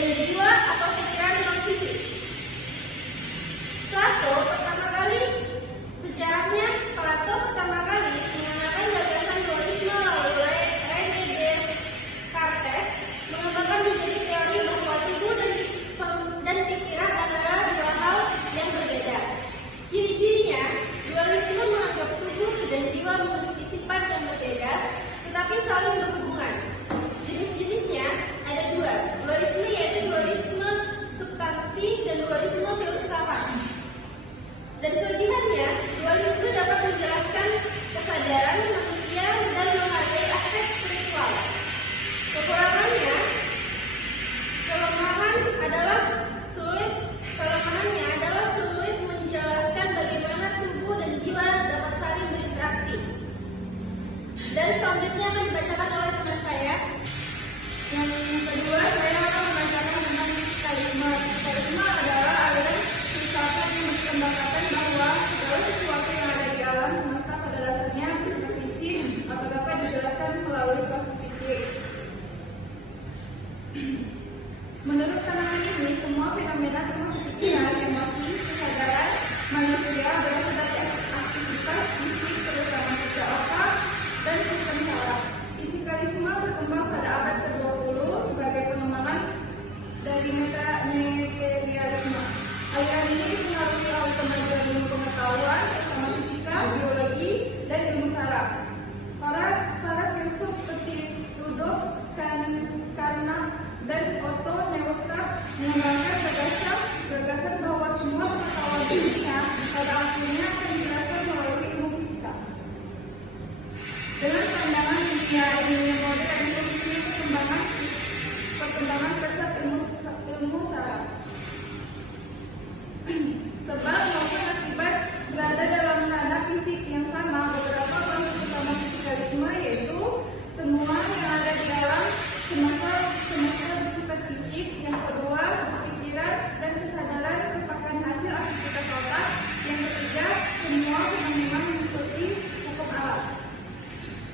dari jiwa atau pikiran non fisik. Plato pertama kali menggunakan gagasan dualisme, lalu René Descartes mengembangkan menjadi teori bahwa tubuh dan pikiran adalah dua hal yang berbeda. Ciri-cirinya, dualisme menganggap tubuh dan jiwa memiliki sifat yang berbeda, tetapi saling berhubungan. Jenis-jenisnya ada dua, dualisme yaitu dualisme substansi dan dualisme filsafat. Dan kelebihannya, dualisme dapat menjelaskan kesadaran manusia dan menghargai aspek spiritual. Kekurangannya, kelemahannya adalah sulit menjelaskan bagaimana tubuh dan jiwa dapat saling berinteraksi. Dan selanjutnya akan dibacakan oleh teman saya. Yang kedua, saya akan membacakan tentang fisikalisme. Fisikalisme adalah aliran filsafat yang berkembangkan bahwa segala sesuatu yang ada di alam semesta pada dasarnya bersifat fisik atau dapat dijelaskan melalui proses fisik. Menurut pandangan ini, semua fenomena termasuk pikiran, emosi, kesadaran manusia berasal dari aktivitas fisik terutama kerja otak dan sistem saraf. Fisikalisme berkembang pada abad ke-20 sebagai pengembangan dari materialisme. Aliran ini dipengaruhi oleh kemajuan ilmu pengetahuan, terutama fisika, biologi, dan ilmu saraf. Para filsuf seperti Rudolf Carnap dan Otto Neurath mengembangkan gagasan bahwa semua pengetahuan dunia pada akhirnya akan dijelaskan melalui ilmu fisika. Dengan pandangan dunia ilmu modern, posisinya perkembangan pesat ilmu saraf. Sebab maupun akibat berada dalam ranah fisik yang sama, beberapa konsep utama fisikalisme yaitu semua yang ada di alam semesta bersifat fisik. Yang kedua, pikiran dan kesadaran merupakan hasil aktivitas otak. Yang ketiga, semua fenomena mengikuti hukum alam.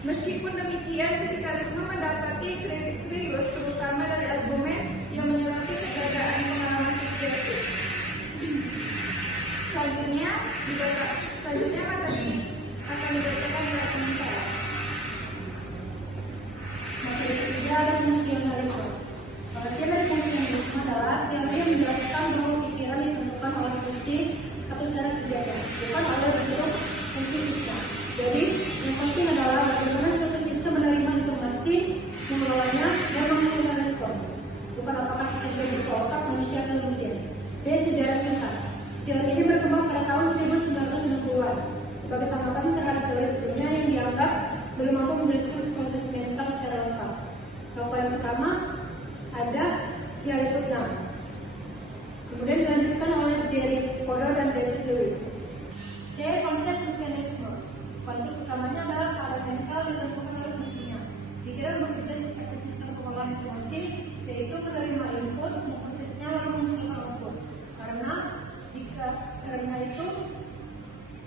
Meskipun demikian, fisikalisme mendapati kritik serius, terutama dari argumen yang menyoroti keberadaan pengalaman subjektif. Selanjutnya materi akan dibacakan oleh teman saya. Materi ketiga adalah fungsionalisme. Pengertian dari fungsionalisme adalah teori yang menjelaskan bahwa pikiran ditentukan oleh fungsi atau cara kerjanya, bukan oleh bentuk fungsi fisik. Jadi, yang penting adalah bagaimana suatu sistem menerima informasi, mengelolanya, dan menghasilkan respon. Bukan apakah sistem berupa otak manusia atau mesin. B. Sejarah singkat. Teori ini berkembang pada tahun 1960-an sebagai tanggapan terhadap teori sebelumnya yang dianggap belum mampu menjelaskan proses mental secara lengkap. Tokoh yang pertama ada Gary Putnam, kemudian dilanjutkan oleh Jerry Fodor dan David Lewis. C. Konsep fungsionalisme. Konsep utamanya adalah keadaan mental ditentukan oleh fungsinya. Pikiran bekerja seperti sistem pengolahan informasi, yaitu menerima input, memprosesnya lalu menghasilkan output.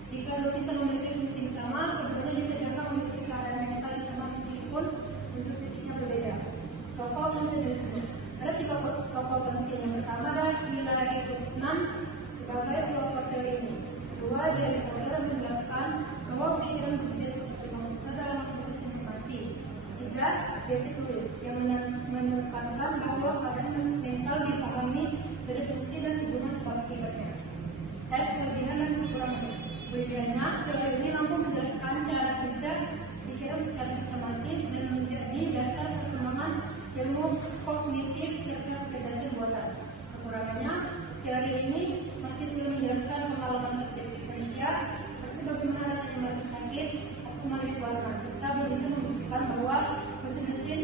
Jika dua sistem memiliki fungsi yang sama, keduanya disediakan memiliki keadaan mental yang sama meskipun bentuk fisiknya berbeda. Tokoh fungsionalisme. Ada tiga tokoh penting. Yang pertama adalah Gary Putnam sebagai pelopor teori ini. Kedua, Jerry Fodor menjelaskan bahwa pikiran bekerja seperti komputer dalam proses informasi. Tiga, David Lewis yang menekankan bahwa keadaan mental dipahami dari fungsi dan hubungan sebab akibatnya. Kelebihan dan kekurangan. Kelebihannya, teori ini mampu menjelaskan cara kerja pikiran secara sistematis dan menjadi dasar perkembangan ilmu kognitif serta kecerdasan buatan. Kekurangannya, teori ini masih sulit menjelaskan pengalaman subjektif manusia seperti bagaimana rasanya mati sakit atau menarik warna, serta belum bisa membuktikan bahwa mesin